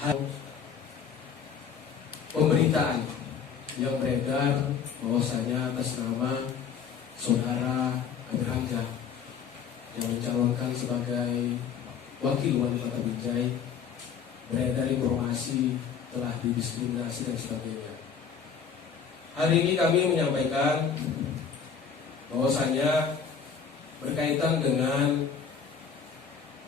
hal pemberitaan yang beredar bahwasanya atas nama saudara Kadir Hamzah yang mencalonkan sebagai wakil wali kota Binjai, beredar informasi telah didiskriminasi dan sebagainya. Hari ini kami menyampaikan bahwasanya berkaitan dengan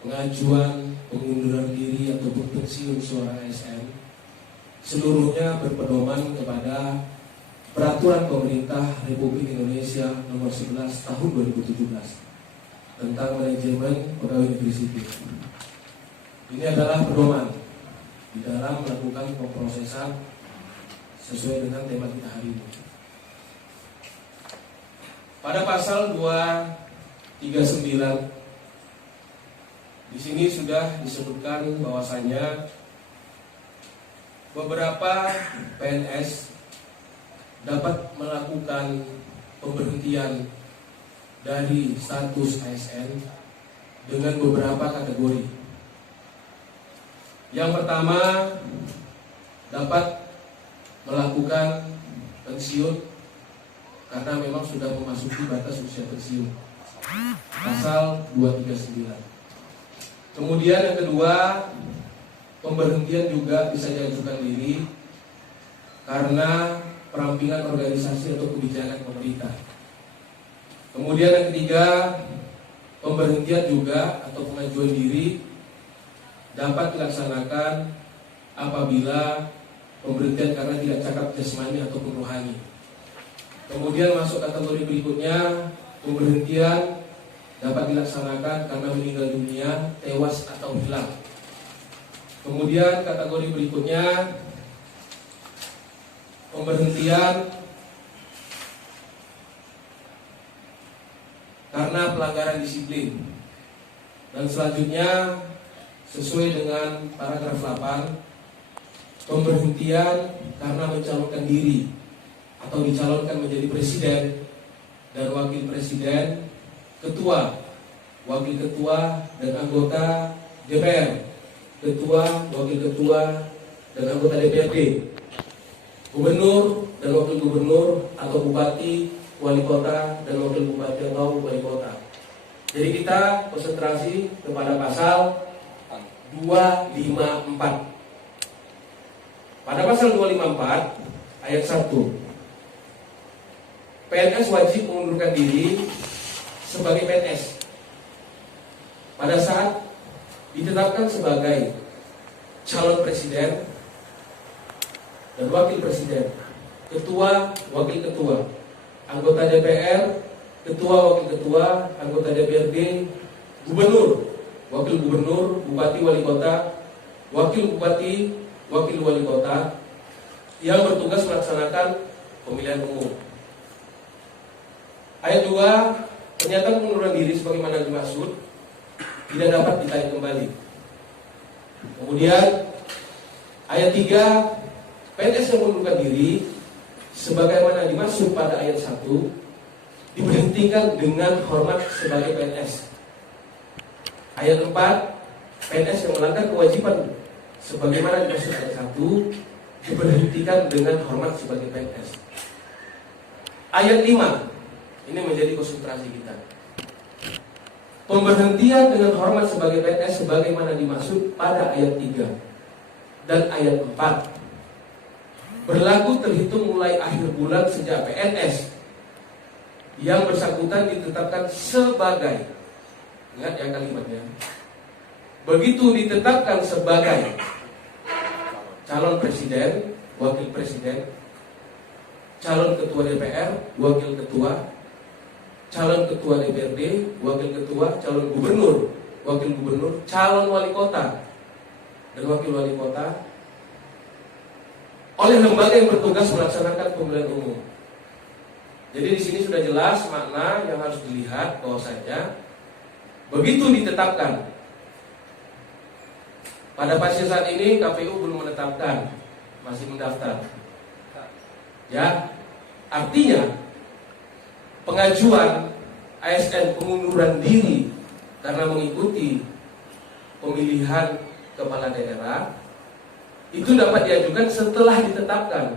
pengajuan pengunduran diri ataupun pensiun seorang ASN, seluruhnya berpedoman kepada Peraturan Pemerintah Republik Indonesia Nomor 11 Tahun 2017 tentang manajemen pegawai negeri sipil. Ini adalah pedoman di dalam melakukan pemrosesan sesuai dengan tema kita hari ini. Pada pasal 239 di sini sudah disebutkan bahwasanya beberapa PNS dapat melakukan pemberhentian dari status ASN dengan beberapa kategori. Yang pertama, dapat melakukan pensiun karena memang sudah memasuki batas usia pensiun, pasal 239. Kemudian yang kedua, pemberhentian juga bisa diajukan diri karena perampingan organisasi atau kebijakan pemerintah. Kemudian yang ketiga, pemberhentian juga atau pengajuan diri dapat dilaksanakan apabila pemberhentian karena tidak cakap jasmani ataupun rohani. Kemudian masuk kategori berikutnya, pemberhentian dapat dilaksanakan karena meninggal dunia, tewas atau hilang. Kemudian kategori berikutnya, pemberhentian karena pelanggaran disiplin. Dan selanjutnya sesuai dengan paragraf 8, pemberhentian karena mencalonkan diri atau dicalonkan menjadi presiden dan wakil presiden, ketua, wakil ketua dan anggota DPR, ketua, wakil ketua dan anggota DPRD, gubernur dan wakil gubernur atau bupati, wali kota dan wakil bupati atau wali kota. Jadi kita konsentrasi kepada pasal 254. Pada pasal 254 ayat 1, PNS wajib mengundurkan diri sebagai PNS pada saat ditetapkan sebagai calon presiden dan wakil presiden, ketua, wakil ketua, anggota DPR, ketua, wakil ketua, anggota DPRD, gubernur, wakil gubernur, bupati, wali kota, wakil bupati, wakil wali kota yang bertugas melaksanakan pemilihan umum. Ayat 2, pernyataan pengunduran diri sebagaimana dimaksud tidak dapat ditarik kembali. Kemudian ayat 3, PNS yang mengundurkan diri sebagaimana dimaksud pada ayat 1 diberhentikan dengan hormat sebagai PNS. Ayat 4, PNS yang melanggar kewajiban sebagaimana dimaksud ayat 1 diberhentikan dengan hormat sebagai PNS. Ayat 5, ini menjadi konsentrasi kita. Pemberhentian dengan hormat sebagai PNS sebagaimana dimaksud pada ayat 3 dan ayat 4 berlaku terhitung mulai akhir bulan sejak PNS yang bersangkutan ditetapkan sebagai, ingat ya kalimatnya, begitu ditetapkan sebagai calon presiden, wakil presiden, calon ketua DPR, wakil ketua, calon ketua DPRD, wakil ketua, calon gubernur, wakil gubernur, calon wali kota dan wakil wali kota oleh lembaga yang bertugas melaksanakan pemilihan umum. Jadi di sini sudah jelas makna yang harus dilihat bahwasanya begitu ditetapkan. Pada pasien saat ini KPU belum menetapkan, masih mendaftar. Ya, artinya pengajuan ASN pengunduran diri karena mengikuti pemilihan kepala daerah itu dapat diajukan setelah ditetapkan,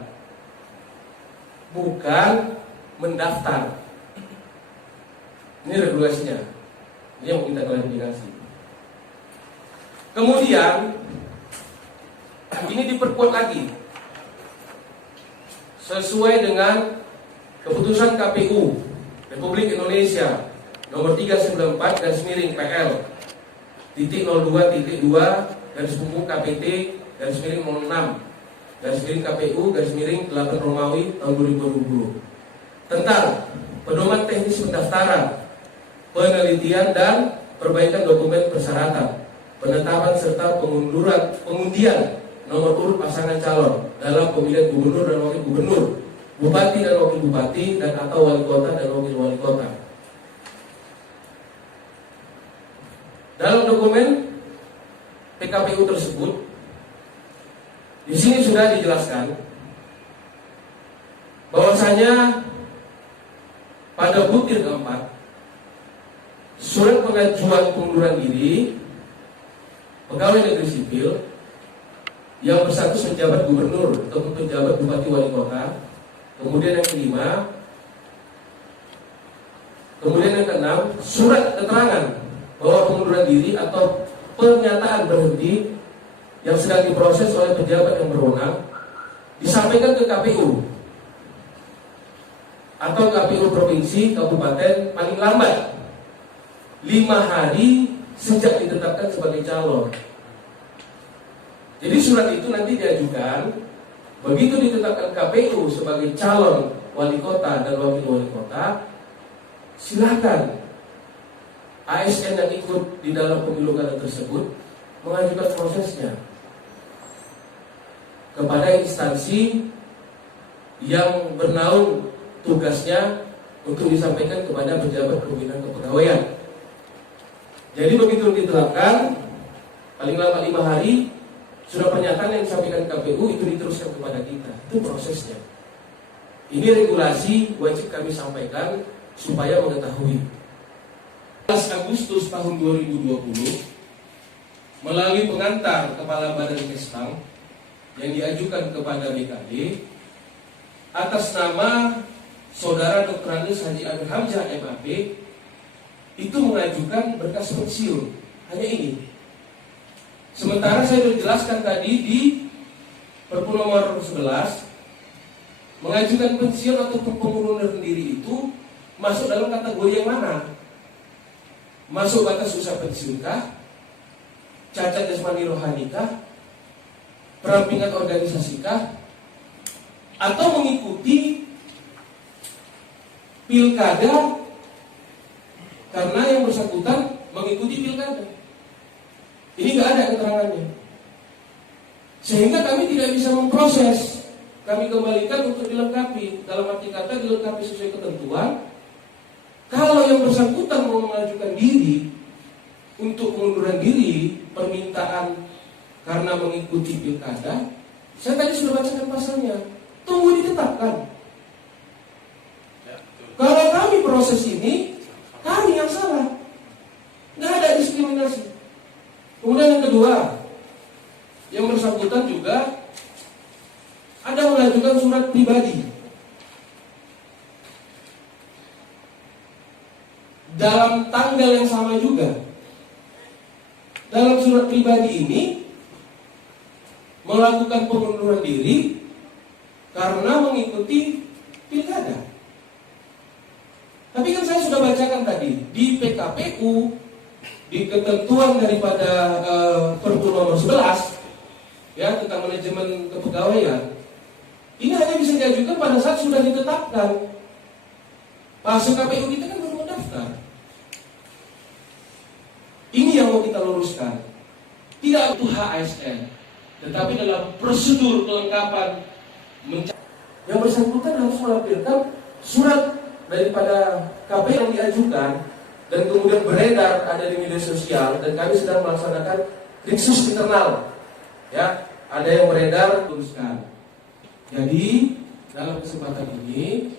bukan mendaftar. Ini regulasinya. Ini yang kita klarifikasi. Kemudian ini diperkuat lagi sesuai dengan keputusan KPU Republik Indonesia nomor 394/PL .02.2 KPT /06 KPU/8 Romawi tahun 2020 tentang pedoman teknis pendaftaran, penelitian dan perbaikan dokumen persyaratan, penetapan serta pengundian nomor urut pasangan calon dalam pemilihan gubernur dan wakil gubernur, bupati dan wakil bupati, dan atau wali kota dan wakil wali kota. Dalam dokumen PKPU tersebut, di sini sudah dijelaskan bahwasanya pada butir keempat, surat pengajuan pengunduran diri pegawai negeri sipil yang bersangkutan menjabat gubernur atau penjabat bupati wali kota. Kemudian yang kelima, kemudian yang keenam, surat keterangan bahwa pengunduran diri atau pernyataan berhenti yang sedang diproses oleh pejabat yang berwenang disampaikan ke KPU atau KPU provinsi kabupaten paling lambat 5 hari sejak ditetapkan sebagai calon. Jadi surat itu nanti diajukan begitu ditetapkan KPU sebagai calon wali kota dan wakil wali kota, silakan ASN yang ikut di dalam pemilu kada tersebut mengajukan prosesnya kepada instansi yang bernaung tugasnya untuk disampaikan kepada pejabat pembinaan kepegawaian. Jadi begitu ditetapkan paling lama 5 hari, surat pernyataan yang disampaikan KPU itu diteruskan kepada kita. Itu prosesnya. Ini regulasi wajib kami sampaikan supaya mengetahui. 11 Agustus tahun 2020 melalui pengantar Kepala Badan Kesbang yang diajukan kepada BKD atas nama Saudara Dr. Andes Haji Amir Hamzah MAP itu mengajukan berkas pensiun. Hanya ini. Sementara saya sudah jelaskan tadi di Perpu nomor 11, mengajukan pensiun atau pengunduran diri itu masuk dalam kategori yang mana? Masuk batas usia pensiunkah, cacat jasmani rohanikah, perampingan organisasikah, atau mengikuti pilkada karena yang bersangkutan mengikuti pilkada. Ini nggak ada keterangannya, sehingga kami tidak bisa memproses. Kami kembalikan untuk dilengkapi, dalam arti kata dilengkapi sesuai ketentuan. Kalau yang bersangkutan mau mengajukan diri untuk pengunduran diri, permintaan karena mengikuti pilkada, saya tadi sudah bacakan pasalnya. Tunggu ditetapkan. Kalau kami proses ini, kami yang salah. Nggak ada diskriminasi. Kemudian yang kedua, yang bersangkutan juga ada mengajukan surat pribadi dalam tanggal yang sama juga. Dalam surat pribadi ini melakukan pengunduran diri karena mengikuti pilkada. Tapi kan saya sudah bacakan tadi di PKPU, di ketentuan daripada Perpu nomor 11 ya tentang manajemen kepegawaian, ini hanya bisa diajukan pada saat sudah ditetapkan. Masuk KPU kita kan baru mendaftar. Ini yang mau kita luruskan. Tidak itu hak ASN, tetapi dalam prosedur kelengkapan yang bersangkutan harus melampirkan surat daripada KPU yang diajukan dan kemudian beredar ada di media sosial, dan kami sedang melaksanakan rinsus internal. Ya, ada yang beredar, luruskan. Jadi dalam kesempatan ini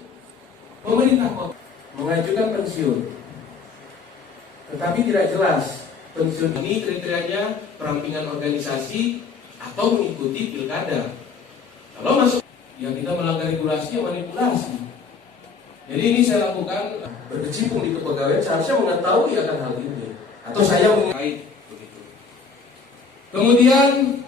pemerintah mengajukan pensiun, tetapi tidak jelas pensiun ini kriterianya perampingan organisasi atau mengikuti pilkada. Kalau masuk, ya kita melanggar regulasi, manipulasi. Jadi ini saya lakukan berkecimpung di kepegawaian, seharusnya mengetahui akan hal ini, atau saya mengait begitu. Kemudian